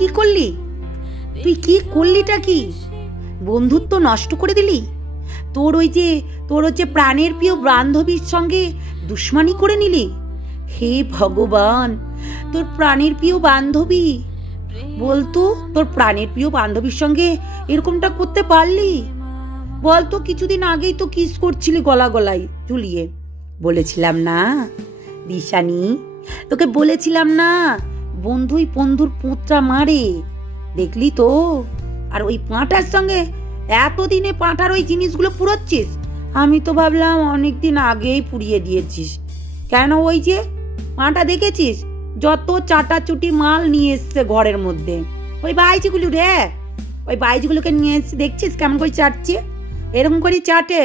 কি করলি? তুই কি করলিটা কি? বন্ধুত্ব নষ্ট করে দিলি। তোর হচ্ছে প্রাণের প্রিয় বান্ধবীর সঙ্গে দুশ্মনী করে নিলি। হে ভগবান, তোর প্রাণের প্রিয় বান্ধবী, বলতো তোর প্রাণের প্রিয় বান্ধবীর সঙ্গে এরকমটা করতে পারলি? বলতো কিছুদিন আগেই তো কিস করছিলি গলা গলায় ঝুলিয়ে। বলেছিলাম না দিশানি, তোকে বলেছিলাম না বন্ধুই বন্ধুর পুঁতরা মারে, দেখলি তো। আর ওই পাঁটার সঙ্গে এতদিনে পাঁটার ওই জিনিসগুলো পুরোচ্ছিস। আমি তো ভাবলাম অনেকদিন আগেই পুড়িয়ে দিয়েছিস। কেন, ওই যে পাঁটা দেখেছিস যত চাটাচুটি মাল নিয়ে এসছে ঘরের মধ্যে, ওই বাইজিগুলো রে, ওই বাইজিগুলোকে নিয়ে এসে দেখছিস কেমন করে চাটছে, এরকম করে চাটে।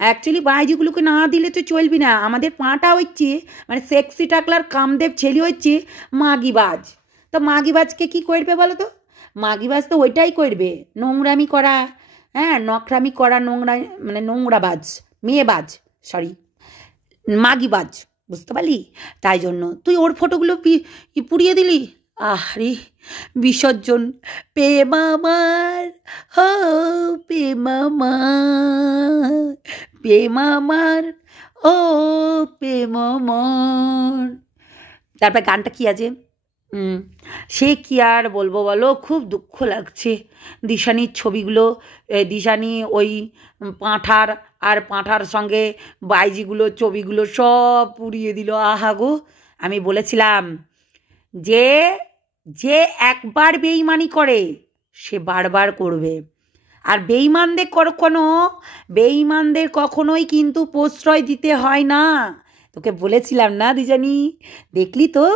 অ্যাকচুয়ালি বাইজিগুলোকে না দিলে তো চলবি না। আমাদের পাঁটা হচ্ছে মানে সেক্সি টাকলার কামদেব ছেলে হচ্ছে মাগিবাজ। তো মাগিবাজকে কি করবে বলো তো? মাগিবাজ তো ওইটাই করবে, নোংরামি করা, হ্যাঁ, নখরামি করা, নোংরা মানে নোংরাবাজ, মেয়েবাজ, সরি মাগিবাজ, বুঝতে পারলি? তাই জন্য তুই ওর ফটোগুলো পুড়িয়ে দিলি। আরে বিসর্জন, প্রেম আমার, হো প্রেম আমার, প্রেম আমার, ও প্রেম আমার। তারপর গানটা কি আছে, সে কি আর বলবো বলো, খুব দুঃখ লাগছে। দিশানির ছবিগুলো, দিশানি ওই পাঁঠার আর পাঁঠার সঙ্গে বাইজিগুলো ছবিগুলো সব পুড়িয়ে দিল। আহা গো, আমি বলেছিলাম যে যে একবার বেইমানি করে সে বারবার করবে। আর বেইমানদের কখনোই কিন্তু প্রশ্রয় দিতে হয় না। তোকে বলেছিলাম না দিশানি, দেখলি তো,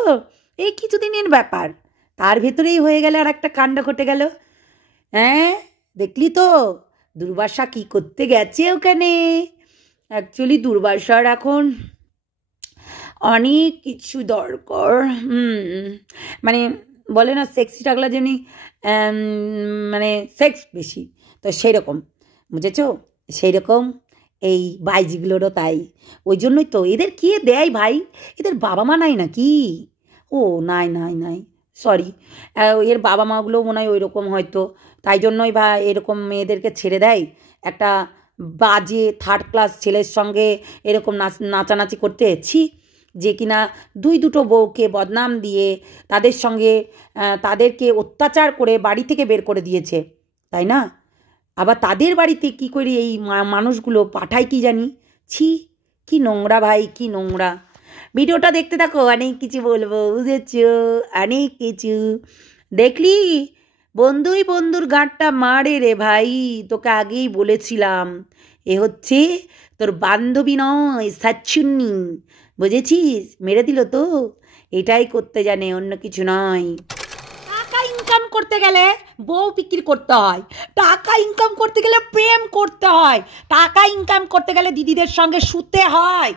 এই কিছুদিনের ব্যাপার, তার ভেতরেই হয়ে গেল আর একটা কাণ্ড ঘটে গেল। হ্যাঁ, দেখলি তো দুর্বাসা কি করতে গেছে ওখানে। অ্যাকচুয়ালি দুর্বাসার এখন অনেক কিছু দরকার। মানে বলে না সেক্সি টাকলা যেমনি, মানে সেক্স বেশি, তো সেই রকম, বুঝেছো? সেই রকম এই বাইজিগুলোরও তাই। ওই জন্যই তো এদের কে দেয় ভাই, এদের বাবা মা নাই নাকি? ও নাই নাই নাই, সরি, এর বাবা মাগুলো মনে হয় ওই রকম হয়তো, তাই জন্যই বা এরকম মেয়েদেরকে ছেড়ে দেয় একটা বাজে থার্ড ক্লাস ছেলের সঙ্গে এরকম নাচানাচি করতে। ছি, যে কিনা দুটো বউকে বদনাম দিয়ে তাদের সঙ্গে তাদেরকে অত্যাচার করে বাড়ি থেকে বের করে দিয়েছে, তাই না? আবার তাদের বাড়িতে কি করে এই মানুষগুলো পাঠায় কি জানি। ছি, কি নোংরা ভাই, কি নোংরা। ভিডিওটা দেখতে থাকো, অনেক কিছু বলবো, বুঝেছো? অনেক কিছু। দেখলি বন্ধুই বন্ধুর গাঁটটা মারে রে ভাই, তোকে আগেই বলেছিলাম। এ হচ্ছে তোর বান্ধবী নয়, সাচ্ছুন্নি, বুঝেছিস? মেরে দিল তো, এটাই করতে জানে, অন্য কিছু নয়। টাকা ইনকাম করতে গেলে বউ বিক্রি করতে হয়, টাকা ইনকাম করতে গেলে প্রেম করতে হয়, টাকা ইনকাম করতে গেলে দিদিদের সঙ্গে শুতে হয়,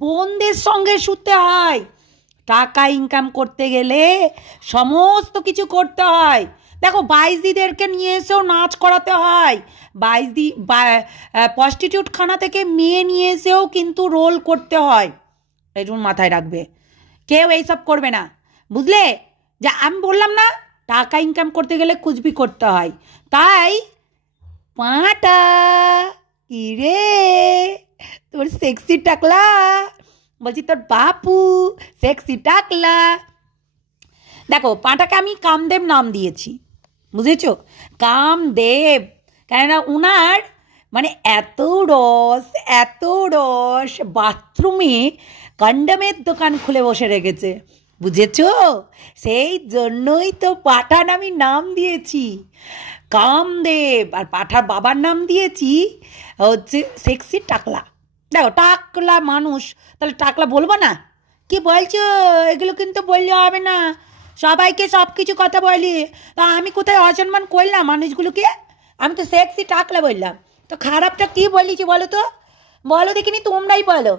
বোনদের সঙ্গে শুতে হয়, টাকা ইনকাম করতে গেলে সমস্ত কিছু করতে হয়। দেখো বাইজিদেরকে নিয়ে এসেও নাচ করাতে হয়, বাইজি প্রস্টিটিউট খানা থেকে মেয়ে নিয়ে এসেও কিন্তু রোল করতে হয়। এইটুকু মাথায় রাখবে, কেউ এইসব করবে না, বুঝলে? যা আমি বললাম না, টাকা ইনকাম করতে গেলে কুচবি করতে হয়। তাই পাঁটা, কি রে তোর সেক্সি টাকলা, বলছি তোর বাপু সেক্সি টাকলা। দেখো পাঁটাকে আমি কামদেব নাম দিয়েছি, বুঝেছো? কামদেব, কেননা উনার মানে এত রস বাথরুমে কন্ডমের দোকান খুলে বসে রেখেছে, বুঝেছো? সেই জন্যই তো পাঠান আমি নাম দিয়েছি কামদেব, আর পাঠার বাবার নাম দিয়েছি হচ্ছে সেক্সি টাকলা। দেখো টাকলা মানুষ, তাহলে টাকলা বলবো না? কি বলছো? এগুলো কিন্তু বললে হবে না, সবাইকে সব কিছু কথা বলি। তা আমি কোথায় অসম্মান করলাম মানুষগুলোকে? আমি তো সেক্সি টাকলা বললাম, তো খারাপটা কী বলেছি বলো তো? বলো দেখিনি, তোমরাই বলো।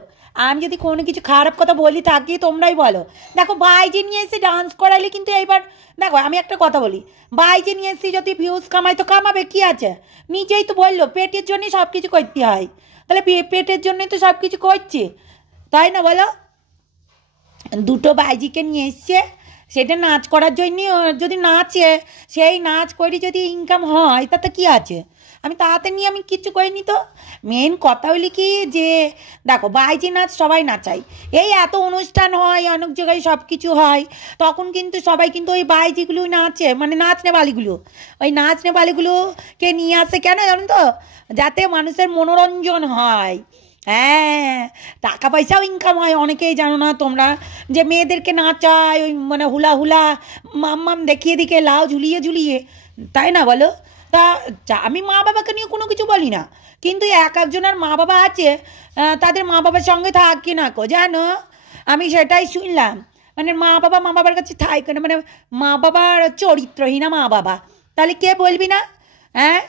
আমি যদি কোনো কিছু খারাপ কথা বলি থাকি তোমরাই বলো। দেখো বাইরে নিয়ে এসে ডান্স করালে কিন্তু এইবার দেখো আমি একটা কথা বলি, বাইরে নিয়ে এসে যদি ভিউজ কামাই তো কামাবে, কি আছে? নিজেই তো বললো পেটের জন্যই সব কিছু করতে হয়, তাহলে পেটের জন্যই তো সব কিছু করছে, তাই না বলো? দুটো বাইজিকে নিয়ে এসছে, সেটা নাচ করার জন্য যদি নাচে, সেই নাচ করে যদি ইনকাম হয় তাতে কি আছে? আমি তাতে নিয়ে আমি কিচ্ছু করিনি তো। মেন কথা হলি কি যে দেখো, বাইজি নাচ সবাই নাচাই, এই এত অনুষ্ঠান হয় অনেক জায়গায় সব কিছু হয়, তখন কিন্তু সবাই কিন্তু ওই বাইজিগুলো নাচে, মানে নাচ নেবালিগুলো, ওই নাচ নেবালিগুলোকে নিয়ে আসে কেন জানো তো? যাতে মানুষের মনোরঞ্জন হয়। হ্যাঁ, টাকা পয়সাও ইনকাম হয়। অনেকেই জানো না তোমরা, যে মেয়েদেরকে নাচায় ওই মানে হুলা হুলা মাম দেখিয়ে দিকে লাউ ঝুলিয়ে ঝুলিয়ে, তাই না বলো? তা আমি মা বাবাকে নিয়ে কোনো কিছু বলি না, কিন্তু এক একজনের মা বাবা আছে, তাদের মা বাবার সঙ্গে থাকে না কো, জানো? আমি সেটাই শুনলাম, মানে মা বাবার কাছে থাকে না, মানে মা বাবার চরিত্রহীনা মা বাবা। তাহলে কে বলবি না? হ্যাঁ,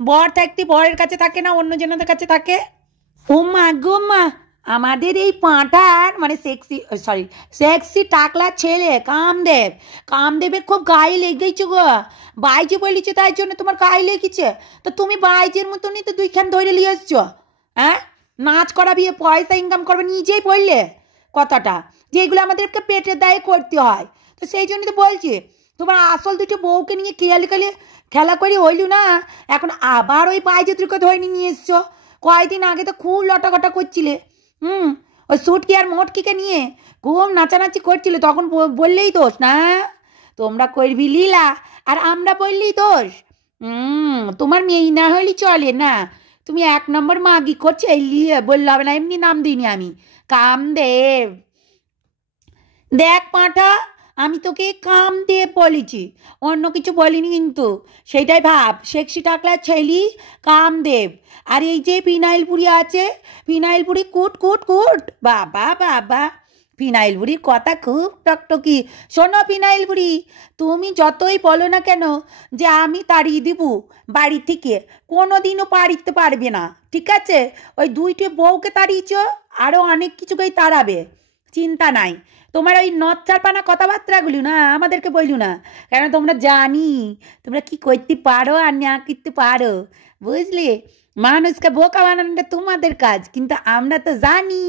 বর থাকতে বরের কাছে থাকে না, অন্য জনের কাছে থাকে। ও মা গো মা, আমাদের এই পাঁঠার মানে সেক্সি টাকলা ছেলে কামদেবের খুব গায়ে লেগেছে গো। বাইজে বলিছে তাই জন্য তোমার গায়ে লেগেছে, তো তুমি বাইজের মতনই তো দুইখান ধরে নিয়ে এসছো। হ্যাঁ, নাচ করাবি, পয়সা ইনকাম করবে, নিজেই বললে কথাটা, যে এগুলো আমাদেরকে পেটের দায়ে করতে হয়। তো সেই জন্যই তো বলছি, তোমার আসল দুটো বউকে নিয়ে খেলা করে হইল না, এখন আবার ওই বাইজে দুটোকে ধরে নিয়ে এসছো। কয়েকদিন আগে তো খুব লটাঘটা করছিলে, ওই সুটকি আর মোটকিকে নিয়ে খুব নাচানাচি করছিলে, তখন বললেই দোষ না, তোমরা করবি লীলা আর আমরা বললেই দোষ। তোমার মেয়ে না হলে চলে না, তুমি এক নম্বর মাগি করছে, এই লিয়ে বললে হবে না, এমনি নাম দিইনি আমি, কামদেব। দেখ পাঁঠা, আমি তোকে কামদেব বলেছি, অন্য কিছু বলিনি কিন্তু, সেইটাই ভাব। সেক্সি টাকলা ছেলি কামদেব, আর এই যে ফিনাইলপুরি আছে, ফিনাইলপুরি কুট কুট কুট, বাবা বাবা, ফিনাইলপুরির কথা খুব টকটকি। শোনো ফিনাইলপুরি, তুমি যতই বলো না কেন যে আমি তাড়িয়ে দিব বাড়ি থেকে, কোনো দিনও পারিতে পারবে না, ঠিক আছে? ওই দুইটি বউকে তাড়িয়েছ, আরও অনেক কিছুকেই তাড়াবে, চিন্তা নাই। তোমার ওই নচ্চারপানা কথাবার্তাগুলো না আমাদেরকে বললু না, কেন তোমরা জানি তোমরা কি করতে পারো আর না করতে পারো, বুঝলে? মানুষকে বোকা বানানোটা তোমাদের কাজ, কিন্তু আমরা তো জানি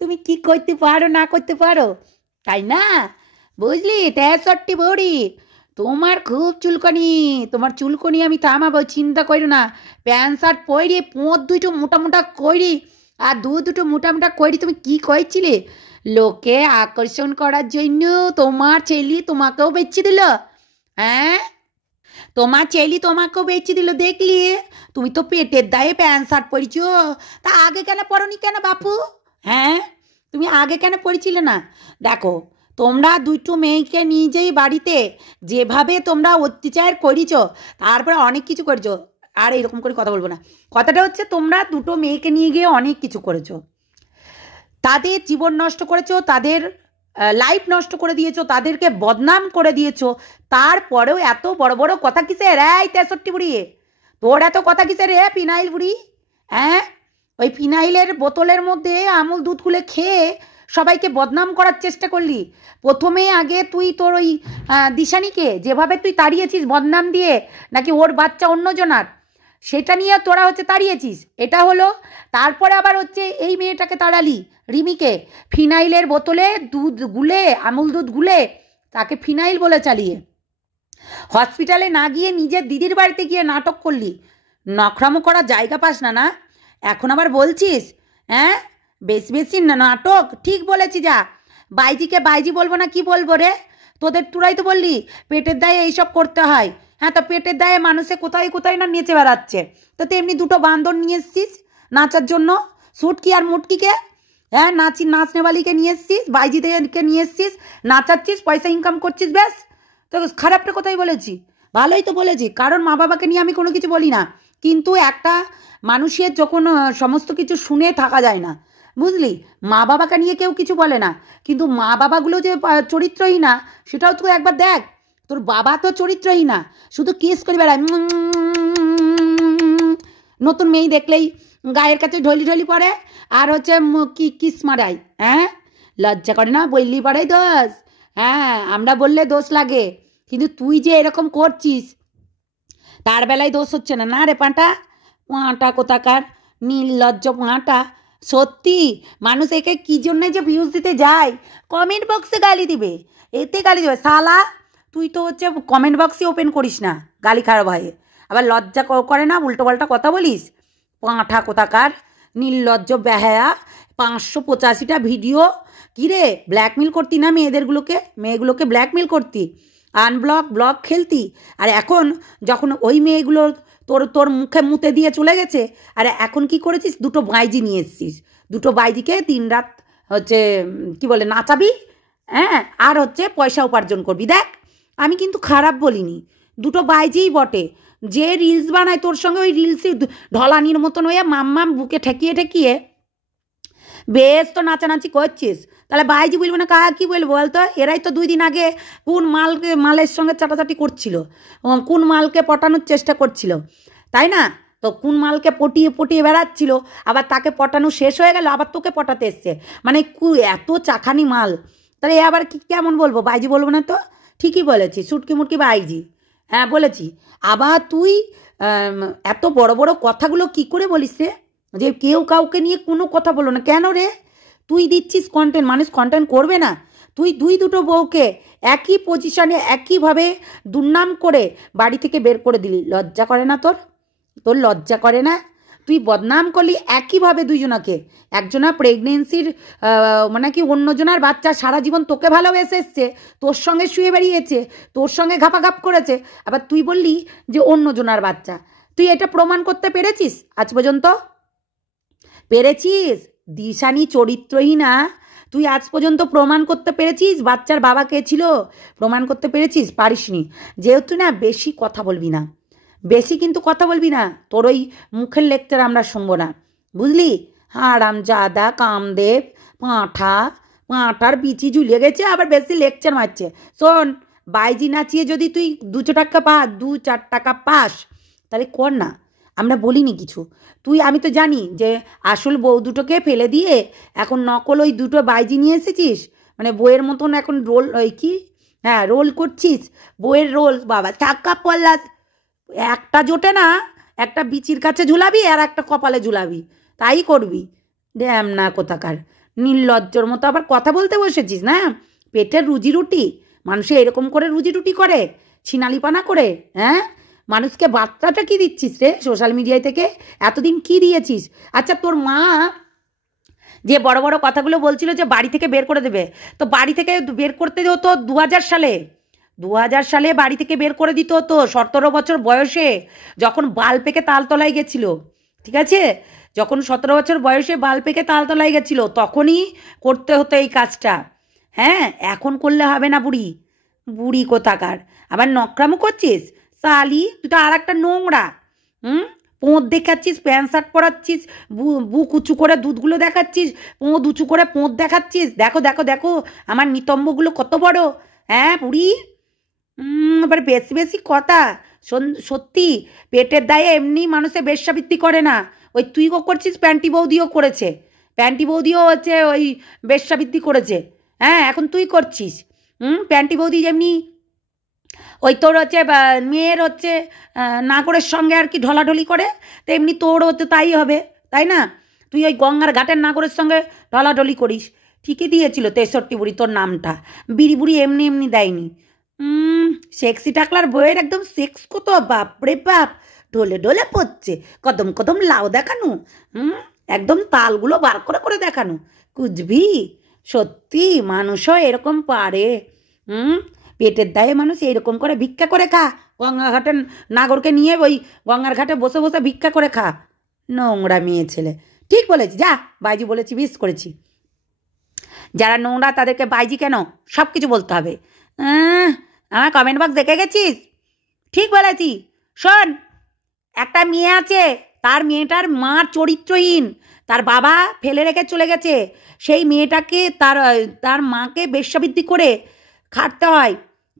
তুমি কি করতে পারো না করতে পারো, তাই না? বুঝলি? 63 বড়ি, তোমার খুব চুলকনি, তোমার চুলকনি আমি থামাবো, চিন্তা করো না। প্যান্ট শার্ট পরি, পোঁত দুটো মোটা মোটা করি, আর দুটো মোটা মোটা করি, তুমি কি করেছিলে? লোকে আকর্ষণ করার জন্য তোমার ছেলে তোমাকেও বেচে দিল। হ্যাঁ, তোমার ছেলে তোমাকেও বেচে দিল, দেখলি? তুমি তো পেটের দায়ে প্যান্ট শার্ট পরিছ, তা আগে কেন পরনি কেন বাপু? হ্যাঁ, তুমি আগে কেন পরিছিলে না? দেখো, তোমরা দুটো মেয়েকে নিজেই বাড়িতে যেভাবে তোমরা অত্যাচার করিছ, তারপরে অনেক কিছু করেছো। আর এরকম করে কথা বলবো না, কথাটা হচ্ছে তোমরা দুটো মেয়েকে নিয়ে গিয়ে অনেক কিছু করেছো, তাদের জীবন নষ্ট করেছো, তাদের লাইফ নষ্ট করে দিয়েছো, তাদেরকে বদনাম করে দিয়েছো, তারপরেও এত বড় বড় কথা কিসের? এই 63 বুড়ি, তোর এত কথা কিসের রে ফিনাইল বুড়ি? হ্যাঁ, ওই ফিনাইলের বোতলের মধ্যে আমুল দুধ গুলে খেয়ে সবাইকে বদনাম করার চেষ্টা করলি। প্রথমে আগে তুই তোর ওই দিশানিকে যেভাবে তুই তাড়িয়েছিস বদনাম দিয়ে, নাকি ওর বাচ্চা অন্যজনার, সেটা নিয়ে তোরা হচ্ছে তাড়িয়েছিস, এটা হলো। তারপরে আবার হচ্ছে এই মেয়েটাকে তাড়ালি, রিমিকে, ফিনাইলের বোতলে দুধ গুলে, আমুল দুধ গুলে তাকে ফিনাইল বলে চালিয়ে হসপিটালে না গিয়ে নিজের দিদির বাড়িতে গিয়ে নাটক করলি। নখরামো করার জায়গা পাস না না? এখন আবার বলছিস? হ্যাঁ, বেশি বেশি নাটক, ঠিক বলেছি। যা, বাইজিকে বাইজি বলবো না কি বলবো রে? তোরাই তো বললি পেটের দায়ে এইসব করতে হয়। হ্যাঁ, তো পেটের দায়ে মানুষে কোথায় কোথায় না নেচে বেড়াচ্ছে, তো তেমনি দুটো বান্দর নিয়ে এসছিস নাচার জন্য, সুটকি আর মুটকিকে। হ্যাঁ, নাচনেওয়ালিকে নিয়ে এসছিস, বাইজিদেরকে নিয়ে এসছিস, নাচাচ্ছিস, পয়সা ইনকাম করছিস, ব্যাস। তো খারাপটা কোথায় বলেছি? ভালোই তো বলেছি, কারণ মা বাবাকে নিয়ে আমি কোনো কিছু বলি না, কিন্তু একটা মানুষের যখন সমস্ত কিছু শুনে থাকা যায় না, বুঝলি? মা বাবাকে নিয়ে কেউ কিছু বলে না, কিন্তু মা বাবাগুলো যে চরিত্রহীন না, সেটাও তুই একবার দেখ। তোর বাবা তো চরিত্রহীন না, শুধু কিস করে বেড়ায়, নতুন মেয়ে দেখলেই গায়ের কাছে ঢলি ঢলি পড়ে, আর হচ্ছে কি কিস মারাই। হ্যাঁ, লজ্জা করে না? বললি পড়াই দোষ। হ্যাঁ, আমরা বললে দোষ লাগে, কিন্তু তুই যে এরকম করছিস তার বেলায় দোষ হচ্ছে না। না রে পাঁটা, পাঁটা কোথাকার নির্লজ্জ পাঁটা, সত্যি মানুষ একে কী জন্যে যে ভিউজ দিতে যায়, কমেন্ট বক্সে গালি দিবে, এতে গালি দেবে। শালা তুই তো হচ্ছে কমেন্ট বক্সই ওপেন করিস না গালি খাওয়ার ভয়ে, আবার লজ্জা করে না উল্টো পাল্টা কথা বলিস। পাঁঠা কোথাকার নির্লজ্জ বেহায়া, 585টা ভিডিও। কিরে ব্ল্যাকমেল করতি না মেয়েগুলোকে ব্ল্যাকমেল করতি, আনব্লক ব্লক খেলতি। আর এখন যখন ওই মেয়েগুলো তোর মুখে মুতে দিয়ে চলে গেছে, আর এখন কি করেছিস, দুটো বাইজি নিয়ে এসছিস, দুটো বাইজিকে দিন রাত হচ্ছে কি বলে নাচাবি, হ্যাঁ, আর হচ্ছে পয়সা উপার্জন করবি। দেখ আমি কিন্তু খারাপ বলিনি, দুটো বাইজিই বটে। যে রিলস বানায় তোর সঙ্গে, ওই রিলসই ঢলানির মতন হয়ে মাম্মাম বুকে ঠেকিয়ে বেশ তো নাচানাচি করছিস, তাহলে বাইজি বলবো না কারা কী বলবো বলতো? এরাই তো 2 দিন আগে কোন মালের সঙ্গে চাটাচাটি করছিল, কোন মালকে পটানোর চেষ্টা করছিল, তাই না? তো কোন মালকে পটিয়ে বেড়াচ্ছিল, আবার তাকে পটানো শেষ হয়ে গেল, আবার তোকে পটাতে এসছে। মানে এত চাখানি মাল, তাহলে এ আবার কেমন বলবো? বাইজি বলবো না তো? ঠিকই বলেছি, সুটকি মুটকি বাইজি, হ্যাঁ বলেছি। আবার তুই এত বড় বড় কথাগুলো কি করে বলিস রে, যে কেউ কাউকে নিয়ে কোনো কথা বলো না কেন রে? তুই দিচ্ছিস কন্টেন্ট, মানুষ কন্টেন্ট করবে না? তুই দুটো বউকে একই পজিশনে একইভাবে দুর্নাম করে বাড়ি থেকে বের করে দিলি, লজ্জা করে না তোর লজ্জা করে না? তুই বদনাম করলি একইভাবে দুইজনাকে, একজনা প্রেগনেন্সির মানে কি অন্যজনার বাচ্চা সারা জীবন তোকে ভালোবেসে এসছে, তোর সঙ্গে শুয়ে বেরিয়েছে, তোর সঙ্গে ঘাপাঘাপ করেছে, আবার তুই বললি যে অন্যজনার বাচ্চা। তুই এটা প্রমাণ করতে পেরেছিস আজ পর্যন্ত? পেরেছিস? দিশানি চরিত্রহীনা, তুই আজ পর্যন্ত প্রমাণ করতে পেরেছিস বাচ্চার বাবা কে ছিল? প্রমাণ করতে পেরেছিস? পারিসনি। যেহেতু না বেশি কথা বলবি না, বেশি কিন্তু কথা বলবি না, তোর ওই মুখের লেকচার আমরা শুনবো না, বুঝলি? হারামজাদা কামদেব পাঁঠার বিচি ঝুলিয়ে গেছে, আবার বেশি লেকচার মারছে। শোন, বাইজি নাচিয়ে যদি তুই 2-4 টাকা পাস তাহলে কর না, আমরা বলিনি কিছু। আমি তো জানি যে আসল বউ দুটোকে ফেলে দিয়ে এখন নকল ওই দুটো বাইজি নিয়ে এসেছিস, মানে বইয়ের মতন এখন রোল, ওই কি, হ্যাঁ রোল করছিস, বইয়ের রোল। বাবা চাকা পল্লা একটা জোটে না, একটা বিচির কাছে ঝুলাবি আর একটা কপালে ঝুলাবি, তাই করবি। ড্যাম না কোথাকার, নির্লজ্জর মতো আবার কথা বলতে বসেছিস না? পেটের রুজি রুটি, মানুষে এরকম করে রুজি রুটি করে, ছিনালিপানা করে, হ্যাঁ? মানুষকে বার্তাটা কি দিচ্ছিস রে সোশ্যাল মিডিয়ায় থেকে? এতদিন কি দিয়েছিস? আচ্ছা তোর মা যে বড় বড় কথাগুলো বলছিল যে বাড়ি থেকে বের করে দেবে, তো বাড়ি থেকে বের করতে হতো 2000 সালে বাড়ি থেকে বের করে দিত হতো 17 বছর বয়সে, যখন বাল পেকে তালতলায় গেছিল, ঠিক আছে? যখন 17 বছর বয়সে বাল পেকে তালতলায় গেছিল তখনই করতে হতো এই কাজটা, হ্যাঁ? এখন করলে হবে না বুড়ি কোথাকার, আবার নকরামো করছিস। সালি তুই তো আর একটা নোংরা, পোঁত দেখাচ্ছিস, প্যান্ট শার্ট পরাচ্ছিস, বুক উঁচু করে দুধগুলো দেখাচ্ছিস, পোঁত উঁচু করে পোঁত দেখাচ্ছিস, দেখো দেখো দেখো আমার নিতম্বগুলো কত বড়, হ্যাঁ বুড়ি? আবার বেশি কথা। সত্যি পেটের দায়ে এমনি মানুষে বেশ্যাবৃত্তি করে না, ওই তুই করছিস, প্যান্টি বৌদিও করেছে, প্যান্টি বৌদিও হচ্ছে ওই বেশ্যাবৃত্তি করেছে, হ্যাঁ এখন তুই করছিস। প্যান্টি বৌদি যেমনি ওই তোর হচ্ছে মেয়ের হচ্ছে নাগরের সঙ্গে আর কি ঢলাঢলি করে, তেমনি তোর হচ্ছে তাই হবে, তাই না? তুই ওই গঙ্গার ঘাটের নাগরের সঙ্গে ঢলাঢলি করিস। ঠিকই দিয়েছিল 63 বুড়ি তোর নামটা, বিড়ি বুড়ি এমনি দেয়নি। সেক্সি টাকলার বইয়ের একদম সেক্স কত, বাপরে বাপ, ঢলে পড়ছে, কদম লাউ দেখানো, একদম তালগুলো বার করে দেখানো, কুচবি। সত্যি মানুষও এরকম পারে, পেটের দায়ে মানুষ এরকম করে ভিক্ষা করে খা, গঙ্গাঘাটের নাগরকে নিয়ে ওই গঙ্গার ঘাটে বসে বসে ভিক্ষা করে খা, নোংরা মেয়ে ছেলে। ঠিক বলেছি, যা বাইজি বলেছি, মিস করেছি। যারা নোংরা তাদেরকে বাইজি কেন, সব কিছু বলতে হবে। আমার কমেন্ট বক্স দেখে গেছিস? ঠিক বলেছি। শোন, একটা মেয়ে আছে, তার মেয়েটার মা চরিত্রহীন, তার বাবা ফেলে রেখে চলে গেছে, সেই মেয়েটাকে তার মাকে বেশ্যাবৃত্তি করে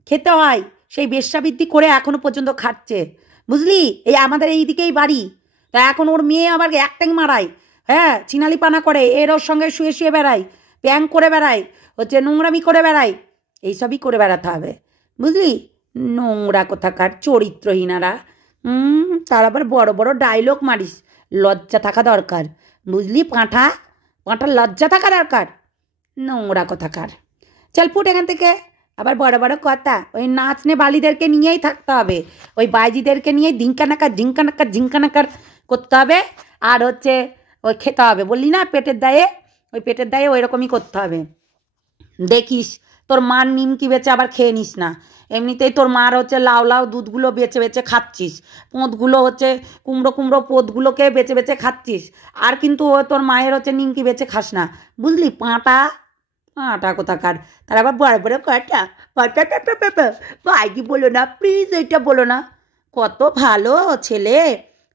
খেতে হয়, সেই বেশ্যাবৃত্তি করে এখনো পর্যন্ত খাচ্ছে, বুঝলি? এই আমাদের এই দিকেই বাড়ি, তা এখন ওর মেয়ে আবার অ্যাক্টিং মারায়, হ্যাঁ চিনালিপানা করে, এর ওর সঙ্গে শুয়ে বেড়ায়, প্যাং করে বেড়ায়, হচ্ছে নোংরামি করে বেড়ায়, এইসবই করে বেড়াতে হবে, বুঝলি? নোংরা কোথাকার চরিত্রহীনারা, তার আবার বড় বড় ডায়লগ মারিস, লজ্জা থাকা দরকার, বুঝলি পাঁঠা? পাঁটার লজ্জা থাকা দরকার, নোংরা কথাকার। চল ফুট এখান থেকে। আবার বড় বড় কথা, ওই নাচনে বালিদেরকে নিয়েই থাকতে হবে, ওই বাইজিদেরকে নিয়েই ঝিঙ্কানাকার করতে হবে, আর হচ্ছে ওই খেতে হবে, বললি না পেটের দায়ে, ওই পেটের দায়ে ওই রকমই করতে হবে। দেখিস তোর মার নিমকি বেচে আবার খেয়ে নিস না, এমনিতেই তোর মার হচ্ছে লাউ লাউ দুধগুলো বেচে বেচে খাচ্ছিস, পোঁতগুলো হচ্ছে কুমড়ো পোঁতগুলোকে বেচে বেচে খাচ্ছিস, আর কিন্তু তোর মায়ের হচ্ছে নিমকি বেচে খাস না, বুঝলি পাঁটা পাঁটা কোথাকার। তার আবার বড় বড় কটা ভাইজি বলো না প্লিজ, এইটা বলো না। কত ভালো ছেলে,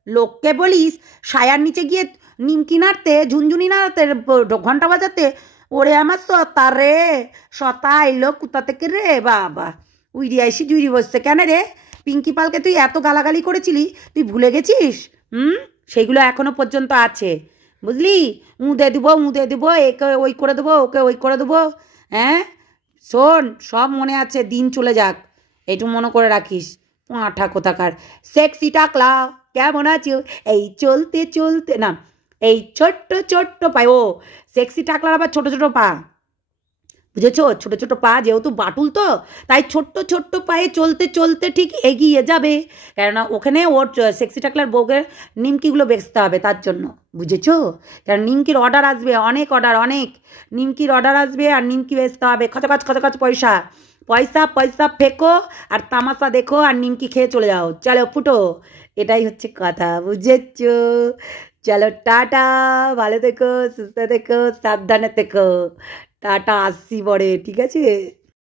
লোককে বলিস সায়ার নিচে গিয়ে নিমকি নাড়তে, ঝুনঝুনি নাড়তে, ঘন্টা বাজাতে। ওরে আমার সতা রে, সতা এলো কোথা থেকে রে বাবা, উইরি আইসি জুইরি বসছে কেন রে? পিঙ্কি পালকে তুই এত গালাগালি করেছিলি, তুই ভুলে গেছিস? সেইগুলো এখনো পর্যন্ত আছে, বুঝলি? উঁদে দেবো, একে ওই করে দেবো, ওকে ওই করে দেবো। হ্যাঁ শোন, সব মনে আছে, দিন চলে যাক, এইটু মনে করে রাখিস। পাঁঠা কোথাকার। সেক্সি টাকলা কেমন আছো? এই চলতে চলতে না, এই ছোট্ট ছোট্ট পায়ে, ও সেক্সি টাকলার আবার ছোট ছোট পা, বুঝেছো? ছোট ছোট পা, যেহেতু বাটুল তো তাই ছোট্ট ছোট্ট পায়ে চলতে চলতে ঠিক এগিয়ে যাবে, কেননা ওখানে ওর সেক্সি টাকলার বউকে নিমকিগুলো বেচতে হবে, তার জন্য, বুঝেছো? কারণ নিমকির অর্ডার আসবে, অনেক নিমকির অর্ডার আসবে, আর নিমকি বেচতে হবে, খচখচ পয়সা পয়সা পয়সা ফেকো আর তামাশা দেখো আর নিমকি খেয়ে চলে যাও, চলো ফুটো। এটাই হচ্ছে কথা, বুঝেছো? চলো টাটা, ভালো থেকো, সুস্থ থেকো, সাবধানে থেকো, টাটা, আসছি পরে, ঠিক আছে?